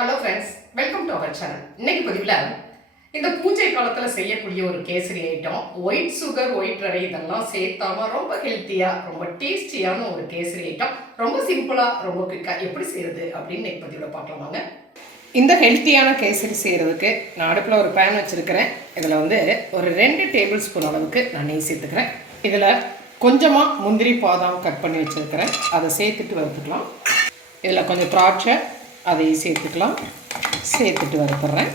Hello friends, welcome to our channel. இன்னைக்கு பதிவில் இந்த பூஜை காலத்தில் செய்யக்கூடிய ஒரு kesari item, white sugar, white ரவை இதெல்லாம் சேர்த்தாம ரொம்ப ஹெல்த்தியாக, ரொம்ப டேஸ்டியான ஒரு கேசரி ஐட்டம். ரொம்ப சிம்பிளாக, ரொம்ப குயிக்காக எப்படி செய்யறது அப்படின்னு இன்னைக்கு பதிவில் பார்க்கலாமாங்க. இந்த ஹெல்த்தியான கேசரி செய்கிறதுக்கு நான் அடுப்பில் ஒரு பேன் வச்சுருக்கிறேன். இதில் ஒரு 2 டேபிள் ஸ்பூன் அளவுக்கு நான் நெய் சேர்த்துக்கிறேன். இதில் கொஞ்சமாக முந்திரி, பாதாம் கட் பண்ணி வச்சுருக்கிறேன். அதை சேர்த்துட்டு வறுத்துக்கலாம். இதில் கொஞ்சம் திராட்சை அதையும் சேர்த்துக்கலாம். சேர்த்துட்டு வறுத்துறேன்.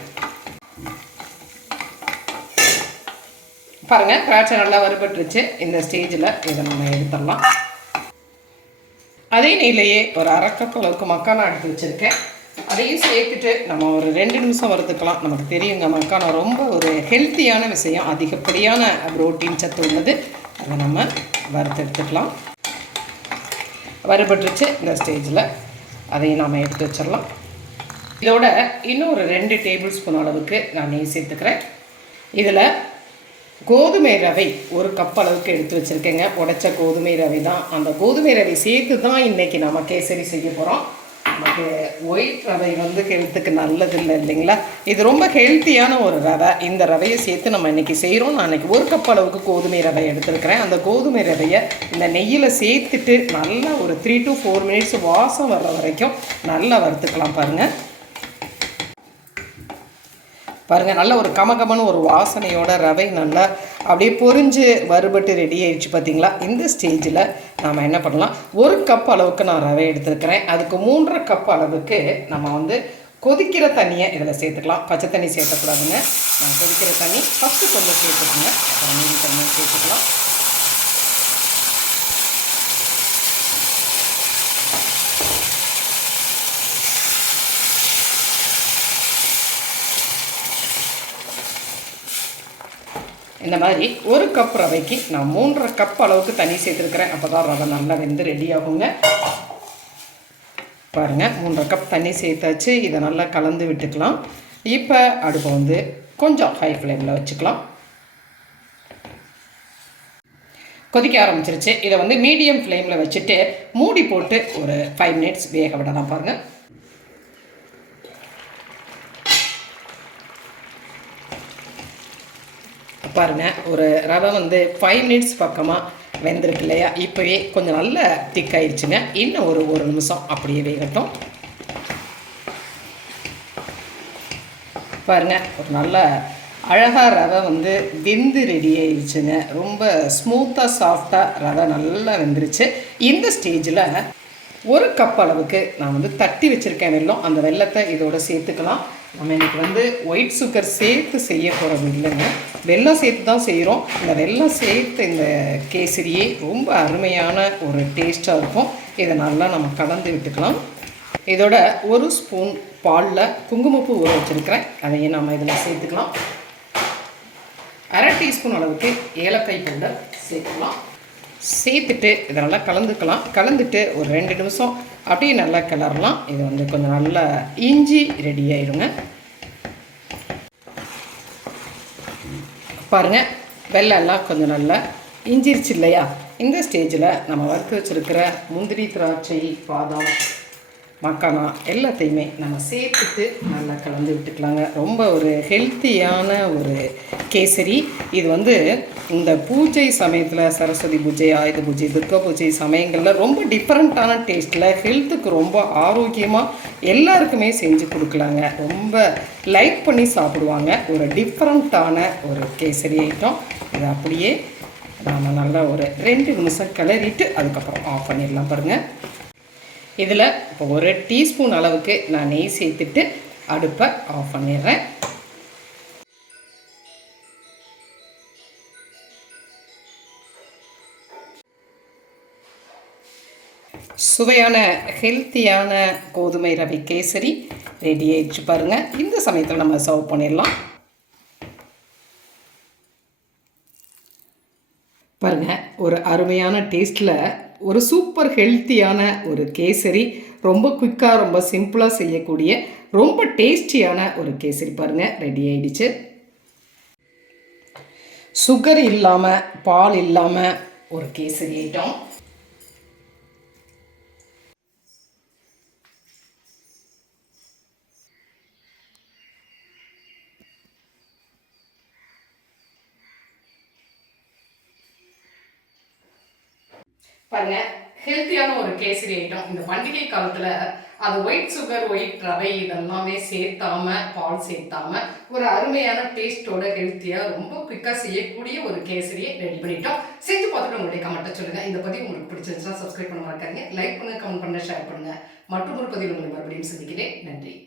பாருங்கள், திராட்சை நல்லா வறுபட்டுருச்சு. இந்த ஸ்டேஜில் இதை நம்ம எடுத்துடலாம். அதே நெய்லேயே ஒரு 1/2 கப் அளவுக்கு மக்கானா எடுத்து வச்சுருக்கேன். அதையும் சேர்த்துட்டு நம்ம ஒரு 2 நிமிஷம் வறுத்துக்கலாம். நமக்கு தெரியுங்க, மக்கானா ரொம்ப ஒரு ஹெல்த்தியான விஷயம், அதிகப்படியான புரோட்டீன் சத்து உள்ளது. அதை நம்ம வறுத்து எடுத்துக்கலாம். வறுபட்டுருச்சு. இந்த ஸ்டேஜில் அதையும் நாம் எடுத்து வச்சிடலாம். இதோட இன்னொரு 2 டேபிள் ஸ்பூன் அளவுக்கு நான் நெய் சேர்த்துக்கிறேன். இதில் கோதுமை ரவை 1 கப் அளவுக்கு எடுத்து வச்சுருக்கேங்க. உடைச்ச கோதுமை ரவை தான். அந்த கோதுமை ரவை சேர்த்து தான் இன்றைக்கி நம்ம கேசரி செய்ய போகிறோம். நமக்கு ஒயிட் ரவை ஹெல்த்துக்கு நல்லது இல்லை இல்லைங்களா? இது ரொம்ப ஹெல்த்தியான ஒரு ரவை. இந்த ரவையை சேர்த்து நம்ம இன்றைக்கி செய்கிறோம். நான் இன்றைக்கி 1 கப் அளவுக்கு கோதுமை ரவை எடுத்துருக்கிறேன். அந்த கோதுமை ரவையை இந்த நெய்யில் சேர்த்துட்டு நல்லா ஒரு 3 to 4 மினிட்ஸ் வாசம் வர்ற வரைக்கும் நல்லா வறுத்துக்கலாம். பாருங்கள், நல்ல ஒரு கமகமன்னு ஒரு வாசனையோட ரவை நல்லா அப்படியே பொரிஞ்சு வறுபட்டு ரெடி ஆயிடுச்சு. பார்த்தீங்களா? இந்த ஸ்டேஜில் நாம் என்ன பண்ணலாம், 1 கப் அளவுக்கு நான் ரவை எடுத்துருக்கிறேன். அதுக்கு 3.5 கப் அளவுக்கு நம்ம கொதிக்கிற தண்ணியை இதில் சேர்த்துக்கலாம். பச்சை தண்ணி சேர்த்தக்கூடாதுங்க. நான் கொதிக்கிற தண்ணி ஃபஸ்ட்டு கொஞ்சம் சேர்த்துக்கோங்க, அப்புறம் மீதி தண்ணியை சேர்த்துக்கலாம். இந்த மாதிரி 1 கப் ரவைக்கு நான் 3.5 கப் அளவுக்கு தண்ணி சேர்த்துருக்கிறேன். அப்போ தான் ரவை நல்லா வெந்து ரெடி ஆகுங்க. பாருங்கள், 3.5 கப் தண்ணி சேர்த்தாச்சு. இதை நல்லா கலந்து விட்டுக்கலாம். இப்போ அடுப்பை கொஞ்சம் ஹை ஃப்ளேமில் வச்சுக்கலாம். கொதிக்க ஆரம்பிச்சிருச்சு. இதை மீடியம் ஃப்ளேமில் வச்சுட்டு மூடி போட்டு ஒரு 5 மினிட்ஸ் வேக விடலாம். பாருங்கள், ஒரு ரவை 5 மினிட்ஸ் பக்கமாக வெந்திருக்கு இல்லையா? இப்போவே கொஞ்சம் நல்ல திக்காயிடுச்சுங்க. இன்னும் ஒரு நிமிஷம் அப்படியே வேகட்டும். பாருங்கள், ஒரு நல்ல அழகாக ரவை வெந்து ரெடி ஆயிடுச்சுங்க. ரொம்ப ஸ்மூத்தாக சாஃப்டாக ரவை நல்லா வெந்துருச்சு. இந்த ஸ்டேஜில் 1 கப் அளவுக்கு நான் தட்டி வச்சுருக்கேன் வெல்லம். அந்த வெல்லத்தை இதோட சேர்த்துக்கலாம். நம்ம இன்றைக்கி ஒயிட் சுகர் சேர்த்து செய்ய போகிறது இல்லைங்க, வெல்லம் சேர்த்து தான் செய்கிறோம். இந்த வெல்லம் சேர்த்து இந்த கேசரியே ரொம்ப அருமையான ஒரு டேஸ்ட்டாக இருக்கும். இதை நல்லா நம்ம கலந்து விட்டுக்கலாம். இதோட 1 ஸ்பூன் பாலில் குங்குமப்பூ ஊற வச்சுருக்கிறேன். அதையும் நம்ம இதில் சேர்த்துக்கலாம். 1/2 டீஸ்பூன் அளவுக்கு ஏலக்காய் பவுடர் சேர்த்துக்கலாம். சேர்த்துட்டு இதை நல்லா கலந்துக்கலாம். கலந்துட்டு ஒரு 2 நிமிஷம் அப்படியே நல்லா கிளறலாம். இது கொஞ்சம் நல்லா இஞ்சி ரெடி ஆயிடுங்க. பாருங்கள், வெள்ளம் எல்லாம் கொஞ்சம் நல்லா இஞ்சிருச்சு இல்லையா? இந்த ஸ்டேஜில் நம்ம வறுத்து வச்சுருக்கிற முந்திரி, திராட்சை, பாதாம், மக்கானா எல்லாத்தையுமே நம்ம சேர்த்துட்டு நல்லா கலந்து விட்டுக்கலாங்க. ரொம்ப ஒரு ஹெல்த்தியான ஒரு கேசரி. இது இந்த பூஜை சமயத்தில், சரஸ்வதி பூஜை, ஆயுத பூஜை, துர்கா பூஜை சமயங்களில் ரொம்ப டிஃப்ரெண்ட்டான டேஸ்ட்டில், ஹெல்த்துக்கு ரொம்ப ஆரோக்கியமாக எல்லாருக்குமே செஞ்சு கொடுக்கலாங்க. ரொம்ப லைக் பண்ணி சாப்பிடுவாங்க. ஒரு டிஃப்ரெண்ட்டான ஒரு கேசரி ஐட்டம். இதை அப்படியே நாம் நல்லா ஒரு 2 நிமிஷம் கிளறிட்டு அதுக்கப்புறம் ஆஃப் பண்ணிடலாம். பாருங்கள், இதில் இப்போ 1 டீஸ்பூன் அளவுக்கு நான் நெய் சேர்த்துட்டு அடுப்பை ஆஃப் பண்ணிடுறேன். சுவையான ஹெல்த்தியான கோதுமை ரவை கேசரி ரெடி ஆயிடுச்சு. பாருங்கள், இந்த சமயத்தில் நம்ம சர்வ் பண்ணிடலாம். பாருங்கள், ஒரு அருமையான டேஸ்ட்டில் ஒரு சூப்பர் ஹெல்த்தியான ஒரு கேசரி. ரொம்ப குயிக்காக, ரொம்ப சிம்பிளாக செய்யக்கூடிய ரொம்ப டேஸ்டியான ஒரு கேசரி பாருங்கள் ரெடி ஆயிடுச்சு. சுகர் இல்லாமல், பால் இல்லாமல் ஒரு கேசரி ஐட்டம். பாருங்க, ஹெல்த்தியான ஒரு கேசரி ஐட்டம். இந்த பண்டிகை காலத்தில் அது ஒயிட் சுகர், ஒயிட் ரவை இதெல்லாமே சேர்த்தாம, பால் சேர்த்தாம ஒரு அருமையான டேஸ்ட்டோட ஹெல்த்தியாக ரொம்ப குயிக்காக செய்யக்கூடிய ஒரு கேசரியை ரெடி பண்ணிட்டோம். செஞ்சு பார்த்துட்டு உங்களுடைய கமெண்ட்டை சொல்லுங்கள். இந்த பதிவு உங்களுக்கு பிடிச்சிருந்துச்சுன்னா சப்ஸ்கிரைப் பண்ண மறக்காதீங்க. லைக் பண்ணுங்கள், கமெண்ட் பண்ணுங்கள், ஷேர் பண்ணுங்கள். மற்றும் ஒரு பதிவு உங்களை மறுபடியும் சந்திக்கிறேன். நன்றி.